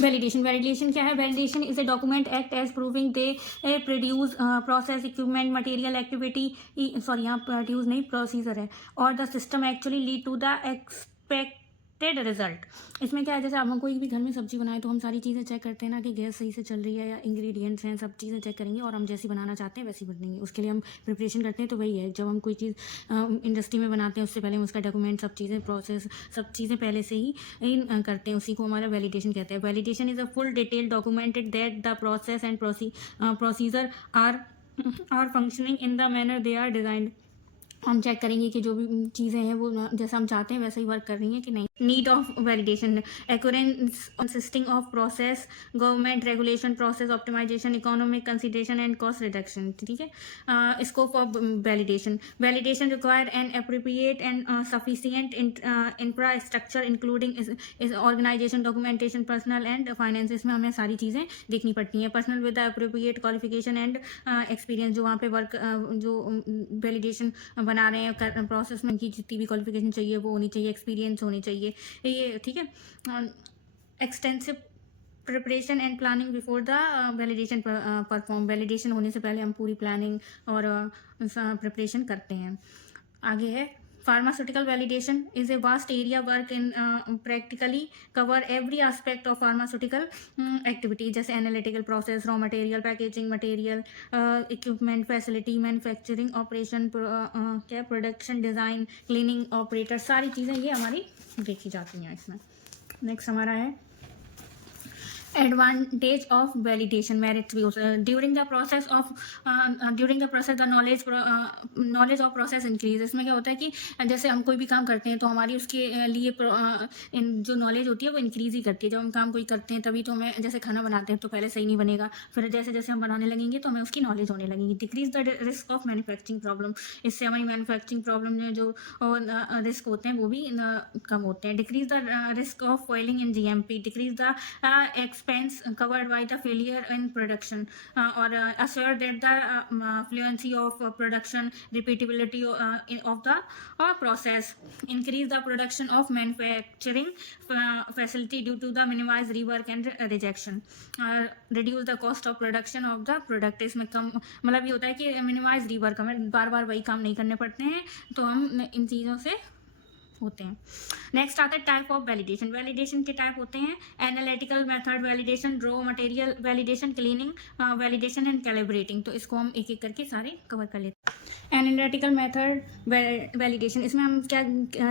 Validation, validation क्या है? Validation is a document act as proving they produce process equipment material activity, sorry यहाँ produce नहीं procedure है, और the system actually lead to the expected result. इसमें क्या है, जैसे आप हम कोई भी घर में सब्जी बनाए तो हम सारी चीज़ें चेक करते हैं ना कि गैस सही से चल रही है या इंग्रेडिएंट्स हैं, सब चीज़ें चेक करेंगे और हम जैसी बनाना चाहते हैं वैसी बनेंगी। उसके लिए हम प्रिपरेशन करते हैं। तो वही है, जब हम कोई चीज़ इंडस्ट्री में बनाते हैं उससे पहले हम उसका डॉक्यूमेंट, सब चीज़ें, प्रोसेस, सब चीज़ें पहले से ही करते हैं। उसी को हमारा वैलिडेशन कहते हैं। Validation is a full detail documented that the process and procedure are functioning in the manner they are designed. हम चेक करेंगे कि जो भी चीज़ें हैं वो जैसा हम चाहते हैं वैसे ही वर्क कर रही हैं कि नहीं। Need of validation, assurance consisting of process, government regulation, process optimisation, economic consideration and cost reduction. ठीक है। Scope of validation, validation require an appropriate and sufficient infrastructure including organisation, documentation, personal and finance. इसमें हमें सारी चीज़ें देखनी पड़ती हैं। Personal with the appropriate qualification and experience, जो वहाँ पे वर्क जो वैलिडेशन बना रहे हैं प्रोसेस में, उनकी जितनी भी क्वालिफिकेशन चाहिए वो होनी चाहिए, एक्सपीरियंस होनी चाहिए ये। ठीक है। Extensive preparation and planning before the validation perform, validation होने से पहले हम पूरी प्लानिंग और प्रिपरेशन करते हैं। आगे है pharmaceutical validation is a vast area work in practically cover every aspect of pharmaceutical activity, जैसे analytical process, raw material, packaging material, equipment, facility, manufacturing, operation, क्या production, design, cleaning, operator, सारी चीज़ें ये हमारी देखी जाती हैं इसमें। नेक्स्ट हमारा है advantage of validation, merits views. During the process the knowledge of process increase। इसमें क्या होता है कि जैसे हम कोई भी काम करते हैं तो हमारी उसके लिए जो नॉलेज होती है वो इंक्रीज ही करती है। जब हम काम कोई करते हैं तभी तो हमें, जैसे खाना बनाते हैं तो पहले सही नहीं बनेगा, फिर जैसे जैसे हम बनाने लगेंगे तो हमें उसकी नॉलेज होने लगेगी। Decrease the risk of manufacturing problem, इससे हमारी मैन्युफैक्चरिंग प्रॉब्लम में जो रिस्क होते हैं वो भी कम होते हैं। Decrease the risk of foiling in GMP, decrease the expense covered by the failure in production, or assure that the fluency of production, repeatability of the process, increase the production of manufacturing facility due to the minimize rework and rejection, reduce the cost of production of the product। इसमें कम मतलब ये होता है कि minimise rework, हमें बार बार वही काम नहीं करने पड़ते हैं, तो हम इन चीज़ों से होते हैं। नेक्स्ट आता है टाइप ऑफ वैलिडेशन। वैलिडेशन के टाइप होते हैं analytical method validation, raw material validation, cleaning validation and calibrating. तो इसको हम एक एक करके सारे कवर कर लेते हैं। एनालिटिकल मेथड वैलिडेशन, इसमें हम क्या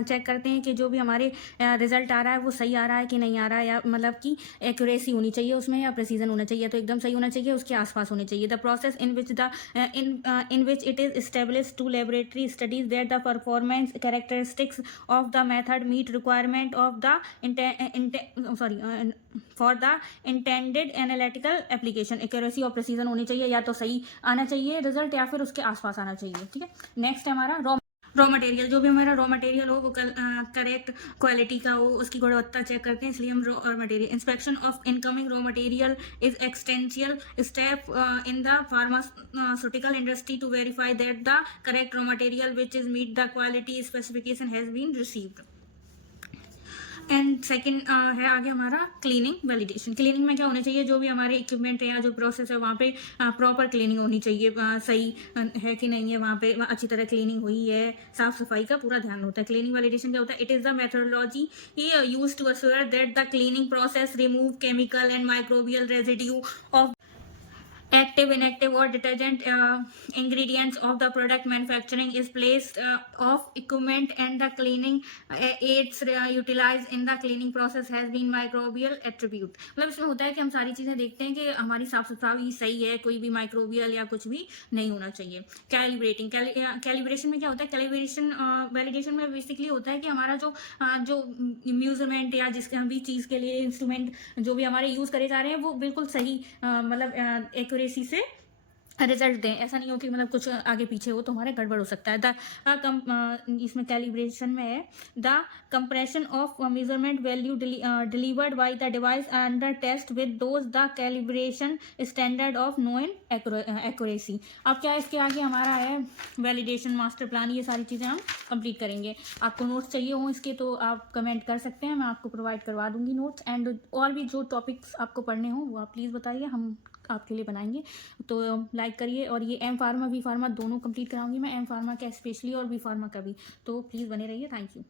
चेक करते हैं कि जो भी हमारे रिजल्ट आ रहा है वो सही आ रहा है कि नहीं आ रहा है, या मतलब कि एक्यूरेसी होनी चाहिए उसमें या प्रेसिजन होना चाहिए, तो एकदम सही होना चाहिए, उसके आसपास होने चाहिए। The process in which it is establish to laboratory studies that the performance characteristics of the method meet requirement of the for the intended analytical application। Accuracy और प्रेसिजन होनी चाहिए, या तो सही आना चाहिए रिजल्ट या फिर उसके आसपास आना चाहिए। ठीक है। नेक्स्ट है हमारा रॉ मटेरियल। जो भी हमारा रॉ मटेरियल हो वो करेक्ट क्वालिटी का हो, उसकी गुणवत्ता चेक करते हैं, इसलिए हम raw material. Inspection of incoming raw material is essential step in the pharmaceutical industry to verify that the correct raw material which is meet the quality specification has been received. And second है आगे हमारा cleaning validation. Cleaning में क्या होना चाहिए, जो भी हमारे इक्विपमेंट है या जो प्रोसेस है वहाँ पे प्रॉपर क्लीनिंग होनी चाहिए, सही है कि नहीं है, वहाँ पे अच्छी तरह क्लीनिंग हुई है, साफ सफाई का पूरा ध्यान होता है। क्लीनिंग वैलिडेशन क्या होता है, it is the methodology use to assure that the cleaning process remove chemical and microbial residue of active, inactive or detergent ingredients of the product manufacturing is placed of equipment and the cleaning aids utilized in the cleaning process has been microbial attribute। मतलब इसमें होता है कि हम सारी चीज़ें देखते हैं कि हमारी साफ सफाई सही है, कोई भी माइक्रोबियल या कुछ भी नहीं होना चाहिए। कैलिब्रेटिंग, कैलिब्रेशन में क्या होता है, कैलिब्रेशन वैलिडेशन में बेसिकली होता है कि हमारा जो म्यूजरमेंट या जिस भी चीज़ के लिए इंस्ट्रूमेंट जो भी हमारे यूज़ करे जा रहे हैं वो बिल्कुल सही मतलब एक्यूरेसी से रिजल्ट दें। ऐसा नहीं हो कि मतलब कुछ आगे पीछे हो तो हमारे गड़बड़ हो सकता है। इसमें कैलिब्रेशन में है the compression of measurement value delivered by the device under test with those the calibration standard of known accuracy. अब क्या इसके आगे हमारा है वैलिडेशन मास्टर प्लान, ये सारी चीज़ें हम कंप्लीट करेंगे। आपको नोट्स चाहिए हों इसके तो आप कमेंट कर सकते हैं, मैं आपको प्रोवाइड करवा दूंगी नोट्स। एंड और भी जो टॉपिक्स आपको पढ़ने हों वो आप प्लीज़ बताइए, हम आपके लिए बनाएंगे। तो लाइक करिए। और ये एम फार्मा वी फार्मा दोनों कंप्लीट कराऊंगी मैं, एम फार्मा का स्पेशली और वी फार्मा का भी। तो प्लीज़ बने रहिए। Thank you.